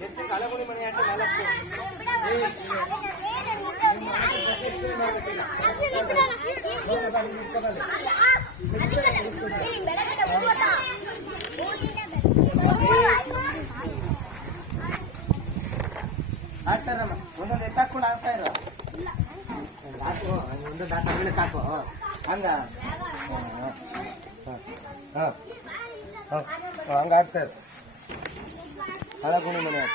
ಹೆಚ್ಚು ಕಲಗುಣಿ ಮನೆ ಆಟ 4 ಆಡ್ತಾರಮ್ಮ ಒಂದೊಂದು ಎತ್ತಾಕೊಂಡು ಆಡ್ತಾ ಇರೋ ಹಾಕು ಒಂದು ದಾಟ ಮೇಲೆ ಹಾಕು ಹಂಗ ಹಂಗ ಆಡ್ತಾರೆ ಹಳಗುಣಿ ಮನೆ ಆಟ.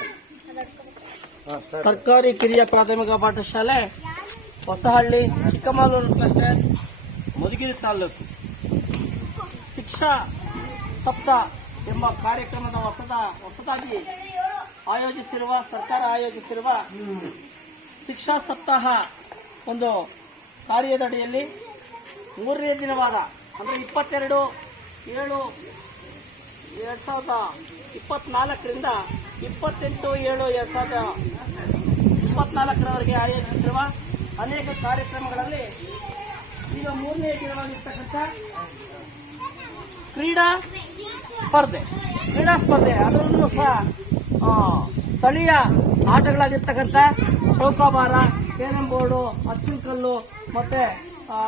ಸರ್ಕಾರಿ ಕಿರಿಯ ಪ್ರಾಥಮಿಕ ಪಾಠಶಾಲೆ ಹೊಸಹಳ್ಳಿ, ಚಿಕ್ಕಮಗಳೂರು ಕ್ಲಸ್ಟರ್, ಮಧುಗಿರಿ ತಾಲೂಕು ಶಿಕ್ಷಾ ಸಪ್ತಾಹ ಎಂಬ ಕಾರ್ಯಕ್ರಮದ ಹೊಸದಾಗಿ ಸರ್ಕಾರ ಆಯೋಜಿಸಿರುವ ಶಿಕ್ಷಾ ಸಪ್ತಾಹ ಒಂದು ಕಾರ್ಯದಡಿಯಲ್ಲಿ 3ನೇ ದಿನವಾದ ಅಂದರೆ 22/7/2024ರಿಂದ 28/7/2024ರವರೆಗೆ ಆಯೋಜಿಸಿರುವ ಅನೇಕ ಕಾರ್ಯಕ್ರಮಗಳಲ್ಲಿ ಈಗ 3ನೇ ದಿನವಾಗಿರ್ತಕ್ಕಂಥ ಕ್ರೀಡಾ ಸ್ಪರ್ಧೆ ಅದರಲ್ಲೂ ಸಹ ಸ್ಥಳೀಯ ಆಟಗಳಾಗಿರ್ತಕ್ಕಂಥ ಚೌಕಾಬಾರ, ಕೇರಂ ಬೋರ್ಡು, ಅಚ್ಚುಕಲ್ಲು ಮತ್ತೆ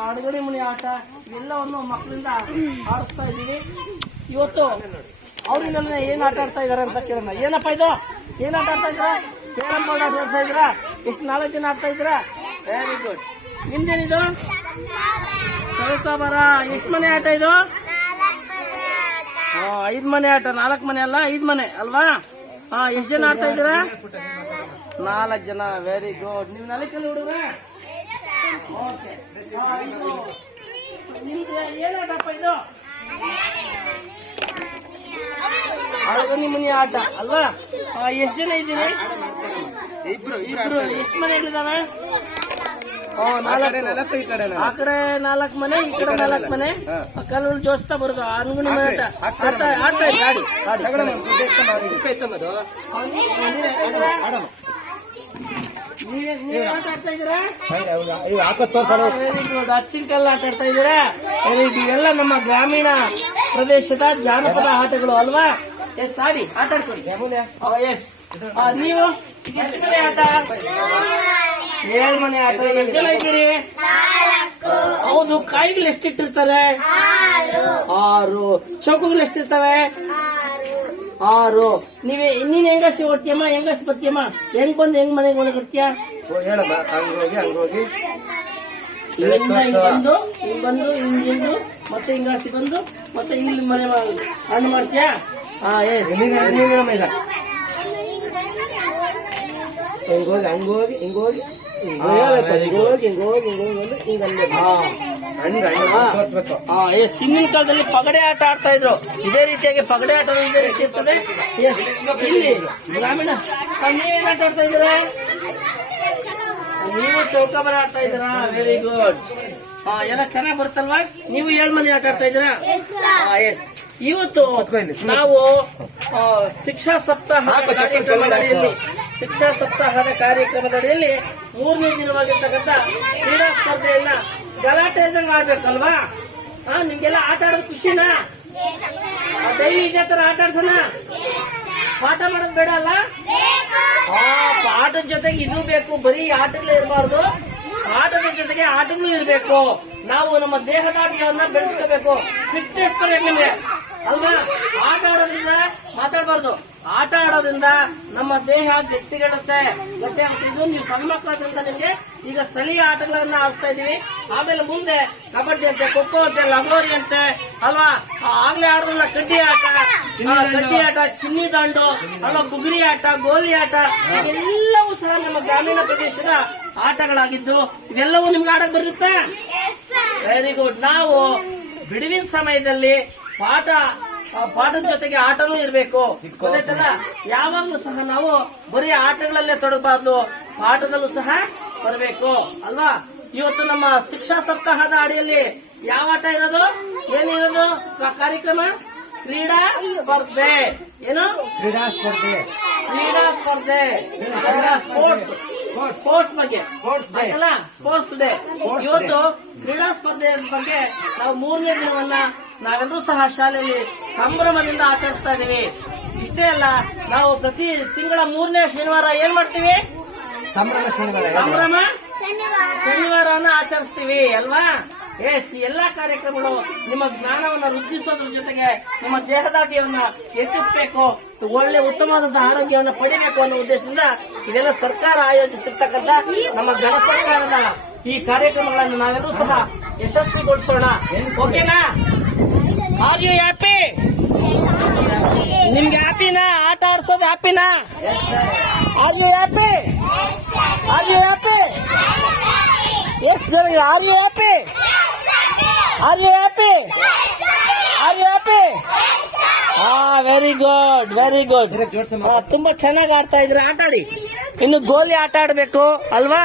ಅಡಗಡಿ ಮುನಿ ಆಟ ಇವೆಲ್ಲವನ್ನು ಮಕ್ಕಳಿಂದ ಆಡಿಸ್ತಾ ಇದ್ದೀವಿ. ಇವತ್ತು ಅವರಿಂದಲೇ ಏನ್ ಆಟ ಆಡ್ತಾ ಇದಾರೆ ಅಂತ ಕೇಳೋಣ. ಏನಪ್ಪ ಇದು, ಏನ್ ಆಟ ಆಡ್ತಾ ಇದ್ರ? ಕೇರಂ ಬೋರ್ಡ್ ಆಟ ಆಡ್ತಾ ಇದ್ರ? ಎಷ್ಟು 4 ಜನ ಆಡ್ತಾ ಇದ್ರ? Very good. ನಿಮ್ದೇನಿದು? ಚೌಕಾಬಾರ. ಎಷ್ಟು ಮನೆ ಆಟ ಇದು? 5 ಮನೆ ಆಟ. 4 ಮನೆ ಅಲ್ಲ, 5 ಮನೆ ಅಲ್ವಾ? ಎಷ್ಟು ಜನ ಆಡ್ತಾ ಇದ್ದೀರಾ? 4 ಜನ. Very good. ನೀವು 4 ಹುಡುಗ? ಓಕೆ. ನಿಮ್ದು ಏನ್ ಆಟಪ್ಪ ಇದು? ಅಳಗನಿ ಮನಿ ಆಟ ಅಲ್ವಾ? ಎಷ್ಟು ಜನ ಇದ್ದೀರಿ? ಇಬ್ರು. ಎಷ್ಟು ಮನೆಗಳಿದಾವೆ? 4. ಆ ಕಡೆ 4 ಮನೆ, ಈ ಕಡೆ 4 ಮನೆ. ಕಲ್ಲು ಜೋಡಿಸ್ತಾ ಬರುದು. ಅನ್ಗುಣಿ ಮನೆ ಆಟ ಆಡ್ತಾ ಇದ್ದ ಗಾಡಿ ನೀವ್ ಆಟ ಆಡ್ತಾ ಇದ್ದೀರಾ? Very good. ಅಚ್ಚಿನಕಲ್ಲು ಆಟ ಆಡ್ತಾ ಇದ್ದೀರಾ? ಇವೆಲ್ಲ ನಮ್ಮ ಗ್ರಾಮೀಣ ಪ್ರದೇಶದ ಜಾನಪದ ಆಟಗಳು ಅಲ್ವಾ? ಎಸ್, ಆಡಿ ಆಟ ಆಡ್ಕೊಡಿ. ಎಸ್. ನೀವು ಎಷ್ಟು ಮನೆ ಆಟ? 7 ಮನೆ ಆಟ. ಎಷ್ಟು ಜನ ಇದ್ದೀರಿ? ಹೌದು. ಕಾಯಿಗಳು ಎಷ್ಟಿಟ್ಟಿರ್ತಾರೆ? 6. ಚೌಕಗಳು ಎಷ್ಟಿರ್ತವೆ? 6. ನೀನ್ ಹೆಂಗಸಿ ಓಡ್ತೀಯಮ್ಮ? ಹೆಂಗಸಿ ಬರ್ತೀಯಮ್ಮ? ಹೆಂಗ್ ಬಂದು ಹೆಂಗ್ ಮನೆಗೆ ಒಳಗೆ ಬರ್ತೀಯ? ಹೇಳಮ್ಮ. ಹಂಗೋಗಿ ಹಿಂಗ್ ಬಂದು ಹಿಂಗಿಂದು ಮತ್ತೆ ಹಿಂಗಾಸಿ ಬಂದು ಮತ್ತೆ ಇಲ್ಲಿ ಮನೆ ಹಣ್ಣು ಮಾಡ್ತೀಯಾ? ಹಿಂಗೋಗಿ ಹಿಂದಿನ ಕಾಲದಲ್ಲಿ ಪಗಡೆ ಆಟ ಆಡ್ತಾ ಇದ್ರು. ಇದೇ ರೀತಿಯಾಗಿ ಪಗಡೆ ಆಟ ಇದೇ ರೀತಿ ಇರ್ತದೆ. ಇಲ್ಲಿ ಗ್ರಾಮೀಣ ನೀವೇನ್ ಆಟ ಆಡ್ತಾ ಇದ್ದೀರಾ? ನೀವು ಚೌಕಾಬಾರ ಆಡ್ತಾ ಇದ್ದೀರಾ? Very good. ಎಲ್ಲ ಚೆನ್ನಾಗಿ ಬರುತ್ತಲ್ವಾ? ನೀವು 7 ಮನೆ ಆಟ ಆಡ್ತಾ ಇದ್ದೀರಾ? ಎಸ್. ಇವತ್ತು ನಾವು ಶಿಕ್ಷಾ ಸಪ್ತಾಹದ ಕಾರ್ಯಕ್ರಮದಡಿಯಲ್ಲಿ 3ನೇ ದಿನವಾಗಿರ್ತಕ್ಕಂಥ ಕ್ರೀಡಾ ಸ್ಪರ್ಧೆಯನ್ನ ಗಲಾಟೆ ಇದ್ದಂಗೆ ಆಡ್ಬೇಕಲ್ವಾ? ನಿಮ್ಗೆಲ್ಲ ಆಟ ಆಡೋದು ಖುಷಿನಾ? ಡೈಲಿ ಇದೇ ತರ ಆಟ ಆಡ್ಸೋಣ. ಪಾಠ ಮಾಡೋದು ಬೇಡ ಅಲ್ಲ? ಪಾಠದ ಜೊತೆಗೆ ಇದು ಬೇಕು. ಬರೀ ಆಟಗಳೇ ಇರಬಾರ್ದು, ಆಟದ ಜೊತೆಗೆ ಆಟಗಳು ಇರಬೇಕು. ನಾವು ನಮ್ಮ ದೇಹದಾರ್ಢ್ಯವನ್ನ ಬೆಳೆಸ್ಕೋಬೇಕು. ಫಿಟ್ನೆಸ್ ಬರಬೇಕು ನಿಮ್ಗೆ ಅಲ್ವಾ? ಆಟ ಆಡೋದ್ರಿಂದ ಮಾತಾಡಬಾರ್ದು. ಆಟ ಆಡೋದ್ರಿಂದ ನಮ್ಮ ದೇಹ ಗಟ್ಟಿಗೆಡುತ್ತೆ. ಇದು ನೀವು ಸಣ್ಣ ಮಕ್ಕಳಾದ್ರಿಂದ ನಿಮ್ಗೆ ಈಗ ಸ್ಥಳೀಯ ಆಟಗಳನ್ನ ಆಡ್ತಾ ಇದೀವಿ. ಆಮೇಲೆ ಮುಂದೆ ಕಬಡ್ಡಿ ಅಂತೆ, ಖೋಖೋ ಅಂತೆ, ಲಗೋರಿ ಅಂತೆ ಅಲ್ವಾ? ಆಗ್ಲೇ ಆಡೋದ್ರಲ್ಲ ಕಡ್ಡಿ ಆಟ, ಚಿನ್ನಿ ದಾಂಡು ಅಲ್ವಾ, ಬುಗುರಿ ಆಟ, ಗೋಲಿ ಆಟ ಇವೆಲ್ಲವೂ ಸಹ ನಮ್ಮ ಗ್ರಾಮೀಣ ಪ್ರದೇಶದ ಆಟಗಳಾಗಿದ್ದು ಇವೆಲ್ಲವೂ ನಿಮ್ಗೆ ಆಡಕ್ ಬರುತ್ತೆ? Very good. ನಾವು ಬಿಡುವಿನ ಸಮಯದಲ್ಲಿ ಪಾಠದ ಜೊತೆಗೆ ಆಟನೂ ಇರಬೇಕು. ಗೊತ್ತಾಯ್ತಲ್ಲ? ಯಾವಾಗ್ಲೂ ಸಹ ನಾವು ಬರೀ ಆಟಗಳಲ್ಲೇ ತೊಡಗಬಾರ್ದು, ಪಾಠದಲ್ಲೂ ಸಹ ಬರಬೇಕು ಅಲ್ವಾ? ಇವತ್ತು ನಮ್ಮ ಶಿಕ್ಷಾ ಸಪ್ತಾಹದ ಅಡಿಯಲ್ಲಿ ಯಾವ ಆಟ ಇರೋದು? ಏನಿರೋದು ಕಾರ್ಯಕ್ರಮ? ಕ್ರೀಡಾ ಸ್ಪರ್ಧೆ. ಏನು? ಕ್ರೀಡಾ ಸ್ಪರ್ಧೆ. ಸ್ಪೋರ್ಟ್ಸ್ ಬಗ್ಗೆ ಸ್ಪೋರ್ಟ್ಸ್ ಡೇ. ಇವತ್ತು ಕ್ರೀಡಾ ಸ್ಪರ್ಧೆ ಬಗ್ಗೆ ನಾವು 3ನೇ ದಿನವನ್ನ ನಾವೆಲ್ಲರೂ ಸಹ ಶಾಲೆಯಲ್ಲಿ ಸಂಭ್ರಮದಿಂದ ಆಚರಿಸ್ತಾ ಇದ್ದೀವಿ. ಇಷ್ಟೇ ಅಲ್ಲ, ನಾವು ಪ್ರತಿ ತಿಂಗಳ 3ನೇ ಶನಿವಾರ ಏನ್ ಮಾಡ್ತೀವಿ? ಸಂಭ್ರಮ ಶನಿವಾರ. ಸಂಭ್ರಮ ಶನಿವಾರನ ಆಚರಿಸ್ತೀವಿ ಅಲ್ವಾ? ಎಸ್, ಎಲ್ಲಾ ಕಾರ್ಯಕ್ರಮಗಳು ನಿಮ್ಮ ಜ್ಞಾನವನ್ನ ವೃದ್ಧಿಸೋದ್ರ ಜೊತೆಗೆ ನಿಮ್ಮ ದೇಹದಾಟಿಯನ್ನ ಹೆಚ್ಚಿಸಬೇಕು, ಒಳ್ಳೆ ಉತ್ತಮವಾದ ಆರೋಗ್ಯವನ್ನ ಪಡಿಬೇಕು ಅನ್ನೋ ಉದ್ದೇಶದಿಂದ ಇದೆಲ್ಲ ಸರ್ಕಾರ ಆಯೋಜಿಸಿರ್ತಕ್ಕಂಥ ನಮ್ಮ ಘನ ಸರ್ಕಾರದ ಈ ಕಾರ್ಯಕ್ರಮಗಳನ್ನು ನಾವೆಲ್ಲರೂ ಸಹ ಯಶಸ್ವಿಗೊಳಿಸೋಣ. ಓಕೆನಾ? Are you happy? ನಿಮ್ಗೆ ಹ್ಯಾಪಿನಾ? ಆಟ ಆಡ್ಸೋದು ಹ್ಯಾಪಿನಾ? Are you happy? Are you happy? Yes ಜನ are you happy? Are you happy? Are you happy? Very good, very good. ತುಂಬಾ ಚೆನ್ನಾಗಿ ಆಡ್ತಾ ಇದ್ರೆ ಆಟ ಆಡಿ. ಇನ್ನು ಗೋಲಿ ಆಟ ಆಡ್ಬೇಕು ಅಲ್ವಾ?